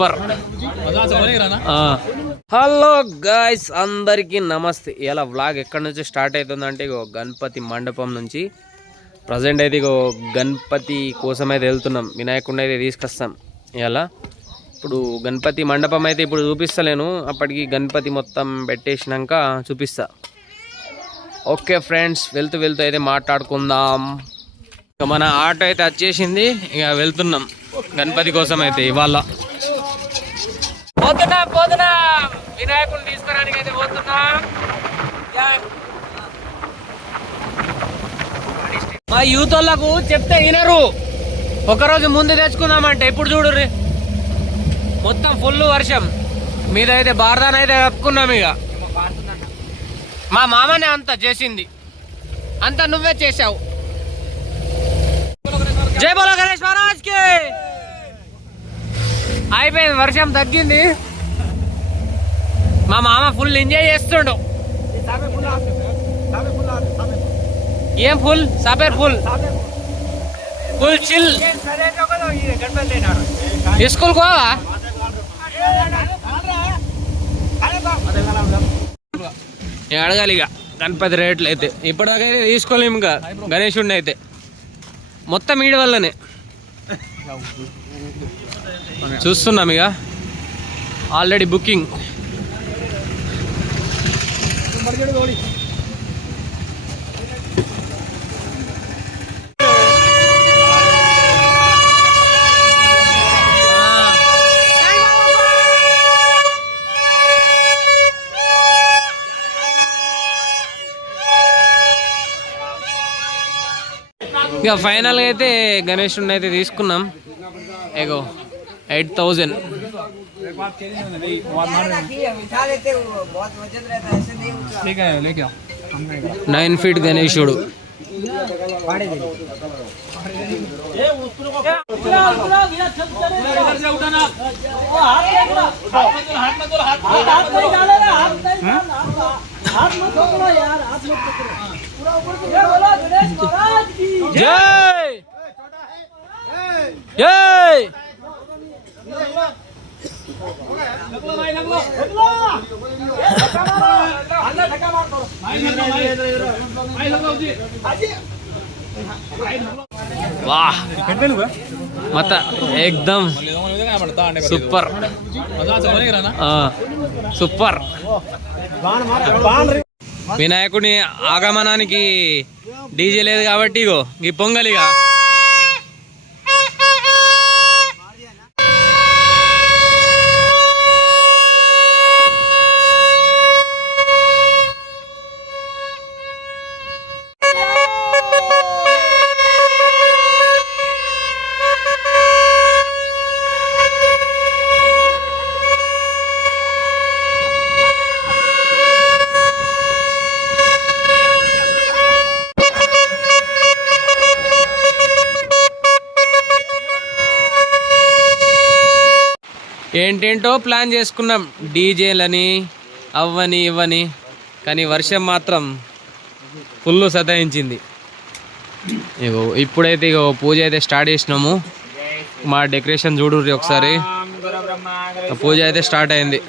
Super. Hello guys, అందరికీ నమస్తే. ఇలా వ్లాగ్ ఎక్కడి నుంచి స్టార్ట్ అవుతుందంటే ఇగో గణపతి మండపం నుంచి. ప్రజెంట్ అయితే ఇగో గణపతి కోసం అయితే వెళ్తున్నాం. వినాయకుడిని అయితే తీసుకొస్తాం. ఇలా ఇప్పుడు గణపతి మండపం అయితే ఇప్పుడు చూపిస్తలేను, అప్పటికి గణపతి మొత్తం పెట్టేసినాక చూపిస్తా. ఓకే ఫ్రెండ్స్, వెళ్తూ వెళ్తూ అయితే మాట్లాడుకుందాం. ఇక మన ఆటో అయితే వచ్చేసింది, ఇక వెళ్తున్నాం గణపతి కోసం అయితే. ఇవాళ పోతున్నా వినాయకుడిని తీసుకురానికి అయితే పోతున్నా. మా యూత్ వాళ్ళకు చెప్తే వినరు. ఒకరోజు ముందు తెచ్చుకుందామంటే ఇప్పుడు చూడు మొత్తం ఫుల్ వర్షం మీద అయితే బారదాన్ అయితే కప్పుకున్నాం. ఇక మా మామనే అంతా చేసింది, అంతా నువ్వే చేసావు. జై బోలో గణేష్ మహారాజ్ కి. అయిపోయింది, వర్షం తగ్గింది. మా మామ ఫుల్ ఎంజాయ్ చేస్తుండు. ఏం full? సాపేర్ full full chill. School khoa? అడగాలి ఇక గణపతి రేట్లు అయితే. ఇప్పటిదాకా అయితే తీసుకోలేము ఇంకా గణేశుడిని అయితే. మొత్తం ఈడి వల్లనే చూస్తున్నాం. ఇక ఆల్రెడీ బుకింగ్. ఇక ఫైనల్గా అయితే గణేశుడిని అయితే తీసుకున్నాం. ఏగో 8,000. 9 ఫీట్ గణేశుడు. జై జై. वाह मत एकदम సూపర్ సూపర్. వినాయకుని ఆగమనానికి డీజే లేదు కాబట్టి ఇగో ఈ పొంగలిగా ఏంటేంటో ప్లాన్ చేసుకున్నాం, డీజేలని అవ్వని ఇవ్వని. కానీ వర్షం మాత్రం ఫుల్ సతాయించింది. ఇగో ఇప్పుడైతే ఇగో పూజ అయితే స్టార్ట్ చేసినాము. మా డెకరేషన్ చూడుర్రి ఒకసారి. పూజ అయితే స్టార్ట్ అయింది.